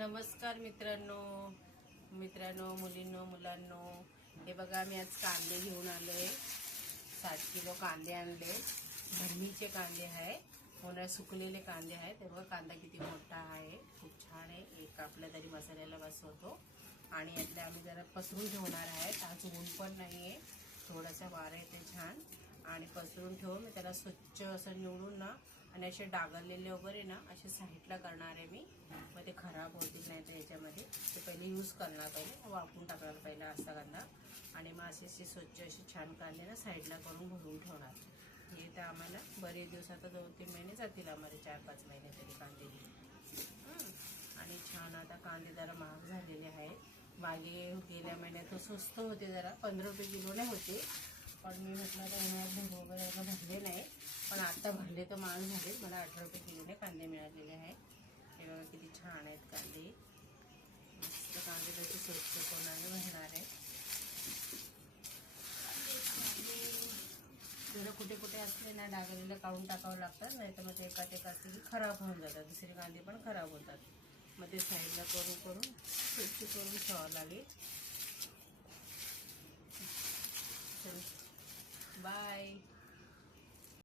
नमस्कार मित्रांनो मुलींनो मुलांनो, हे बघा मी आज कांदे घेऊन आलोय। 60 किलो कांदे आणले। भरणीचे कांदे आहे, उन्हाळ्यात सुकलेले कांदे आहेत। ते बघा कांदा किती मोठा आहे, खूप छान आहे। एक आपल्या तरी मसाल्याला बसवतो। आणि यातले आम्ही जरा पसरून ठेवणार आहे। आज ऊन पण नाहीये, थोडासा वारा येते छान। आणि पसरून ठेवून मी त्याला स्वच्छ असं निवडून ना, आणि असे डागरलेले वगैरे ना असे साईडला करणार आहे मी। मग ते खराब होतील नाही तर याच्यामध्ये ते पहिले यूज करणार, पहिले वापरून टाकणार पहिला असा कांदा। आणि मग असे स्वच्छ असे छान कांदे ना साईडला करून भरून ठेवणार। हे तर आम्हाला बरेच दिवस, आता 2-3 महिने जातील आम्हाला, 4-5 महिने तरी कांदे। आणि छान आता कांदे जरा महाग झालेले आहेत। मागे गेल्या महिन्यात स्वस्त होते, जरा 15 रुपये किलोने होते। पण मी म्हटलं तर उन्हाळ्यात वगैरे असं भरले नाही, पण आता भरले तर महाग झाले। मला 18 रुपये किलोने कांदे मिळालेले आहेत। हे बघा किती छान आहेत कांदे, मस्त कांदे त्याचे स्वच्छ कोणाने भरणार आहे। जरा कुठे कुठे असले ना डागलेलं काढून टाकावं लागतात, नाही तर मग ते एकात असले की खराब होऊन जातात, दुसरे कांदे पण खराब होतात। मग ते साईडला करून स्वच्छ करून ठेवावं लागेल। बाय।